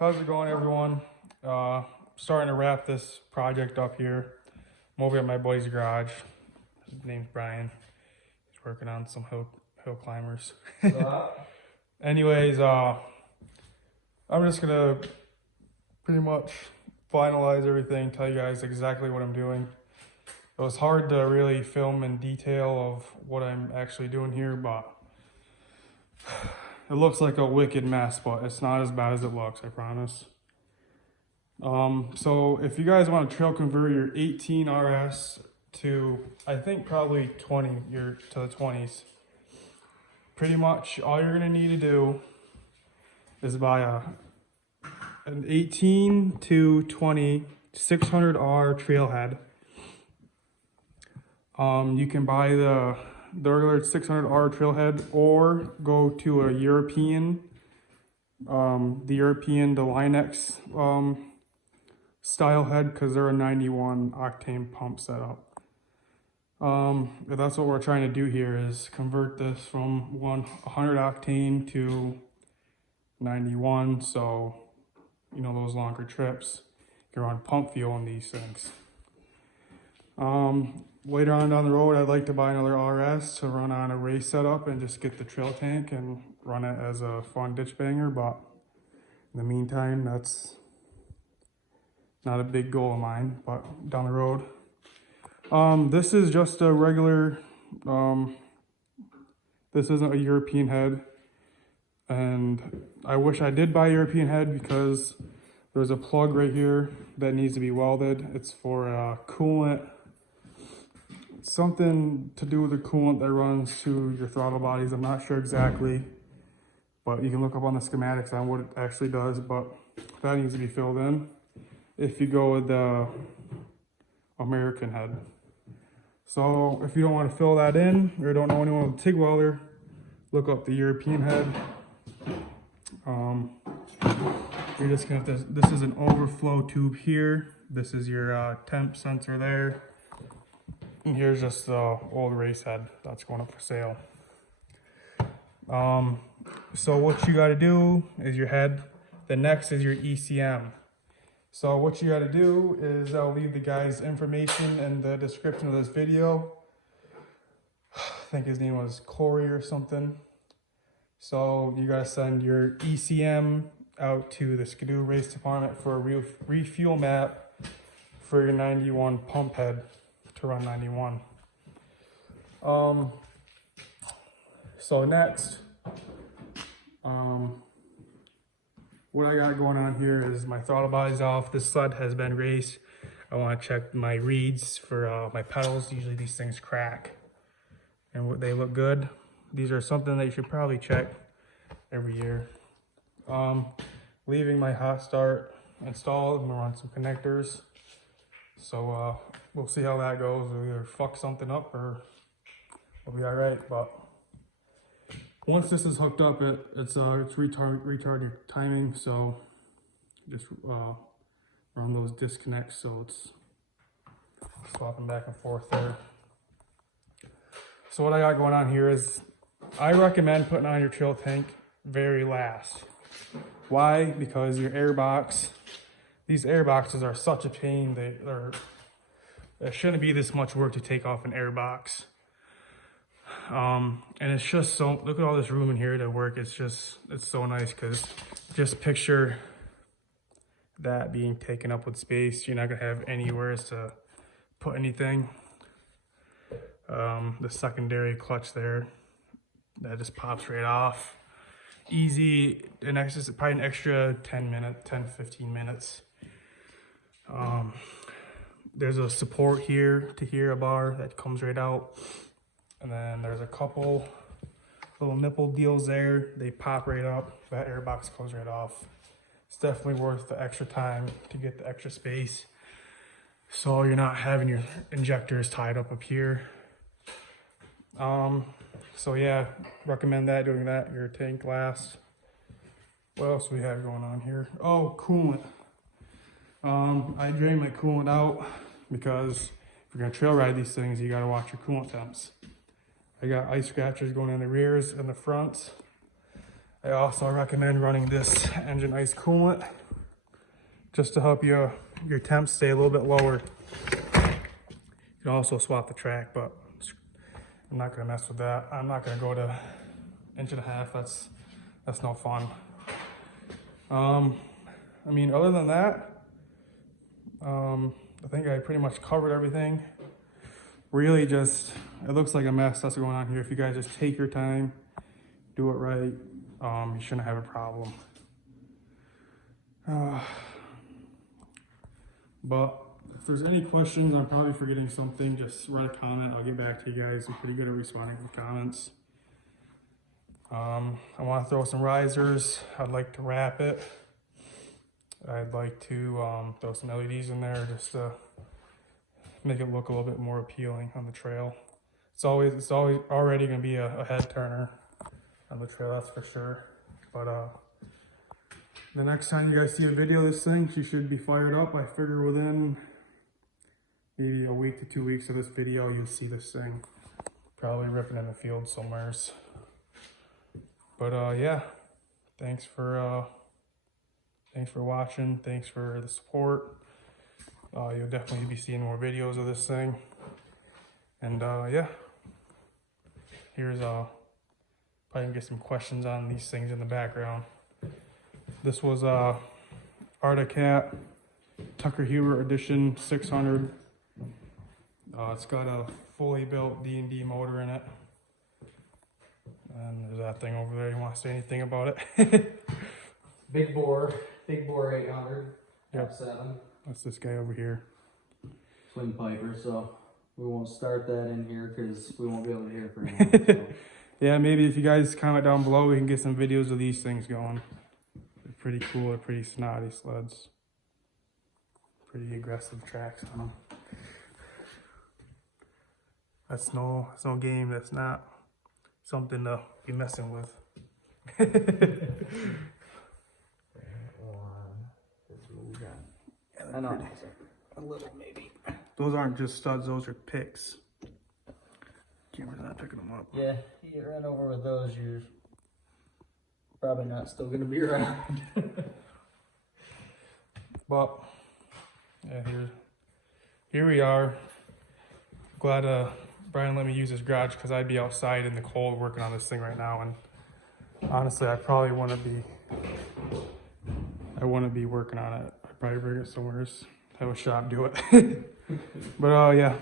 How's it going, everyone? Starting to wrap this project up here. I'm over at my buddy's garage. His name's Brian. He's working on some hill climbers. Anyways, I'm just gonna pretty much finalize everything, tell you guys exactly what I'm doing. It was hard to really film in detail of what I'm actually doing here, but it looks like a wicked mess, but it's not as bad as it looks, I promise. So if you guys want to trail convert your 18 RS to, I think probably 20, to the 20s, pretty much all you're gonna need to do is buy an 18 to 20 600R trailhead. You can buy the regular 600R trailhead, or go to a European, the Linex style head, because they're a 91 octane pump setup. But that's what we're trying to do here, is convert this from 100 octane to 91, so you know, those longer trips you're on pump fuel on these things. Later on down the road, I'd like to buy another RS to run on a race setup and just get the trail tank and run it as a fun ditch banger, but in the meantime, that's not a big goal of mine, but down the road. This is just a regular, this isn't a European head, and I wish I did buy a European head because there's a plug right here that needs to be welded. It's for coolant. Something to do with the coolant that runs to your throttle bodies. I'm not sure exactly, but you can look up on the schematics on what it actually does, but that needs to be filled in if you go with the American head. So if you don't want to fill that in, or don't know anyone with a TIG welder, look up the European head. You're just gonna have to, this is an overflow tube here. This is your temp sensor there. And here's just the old race head that's going up for sale. So what you got to do is your head. The next is your ECM. So what you got to do is, I'll leave the guy's information in the description of this video. I think his name was Corey or something. So you got to send your ECM out to the skidoo race department for a refuel map for your 91 pump head to run 91. So next, what I got going on here is my throttle body's off. This sled has been raced. I want to check my reeds for my pedals. Usually these things crack and they look good. These are something that you should probably check every year. Leaving my hot start installed. I'm gonna run some connectors. So we'll see how that goes. We'll either fuck something up or we'll be all right. But once this is hooked up, it's retarding timing. So just run those disconnects. So it's swapping back and forth there. So what I got going on here is, I recommend putting on your trail tank very last. Why? Because your air box, these air boxes are such a pain. It shouldn't be this much work to take off an air box. And it's just so, look at all this room in here to work. It's so nice, because just picture that being taken up with space. You're not gonna have anywhere to put anything. The secondary clutch there, that just pops right off. Easy, probably an extra 10-15 minutes. There's a support here to hear a bar that comes right out. And then there's a couple little nipple deals there. They pop right up. That air box comes right off. It's definitely worth the extra time to get the extra space, so you're not having your injectors tied up here. So yeah, recommend doing that. Your tank last. What else do we have going on here? Oh, coolant. I drain my coolant out because if you're gonna trail ride these things, you gotta watch your coolant temps. I got ice scratchers going in the rears and the fronts. I also recommend running this engine ice coolant just to help your temps stay a little bit lower. You can also swap the track, but I'm not gonna mess with that. I'm not gonna go to 1.5 inches. That's no fun. I mean, other than that, I think I pretty much covered everything. Really just, it looks like a mess that's going on here. If you guys just take your time, do it right, you shouldn't have a problem. But if there's any questions, I'm probably forgetting something, just write a comment. I'll get back to you guys. I'm pretty good at responding to comments. I want to throw some risers. I'd like to wrap it. I'd like to throw some LEDs in there just to make it look a little bit more appealing on the trail. It's always already going to be a head turner on the trail, that's for sure. But the next time you guys see a video of this thing, she should be fired up. I figure within maybe a week to 2 weeks of this video, you'll see this thing probably ripping in the field somewheres. But yeah, thanks for watching. Thanks for the support. You'll definitely be seeing more videos of this thing. And yeah, here's probably gonna get some questions on these things in the background. This was Arctic Tucker Huber Edition 600. It's got a fully built D&D motor in it. And there's that thing over there. You want to say anything about it? Big bore 800. Yep. 7. That's this guy over here. Twin Piper, so we won't start that in here because we won't be able to hear for a moment. So. Yeah, maybe if you guys comment down below, we can get some videos of these things going. They're pretty cool. They're pretty snotty sleds. Pretty aggressive tracks on them. That's no game. That's not something to be messing with. I know. A little maybe. Those aren't just studs, those are picks. Camera's not picking them up. Yeah, you get run over with those, you're probably not still gonna be around. But yeah, here we are. Glad Brian let me use his garage because I'd be outside in the cold working on this thing right now, and honestly I probably wouldn't be working on it. I'd probably bring it somewhere, have a shop do it. But yeah,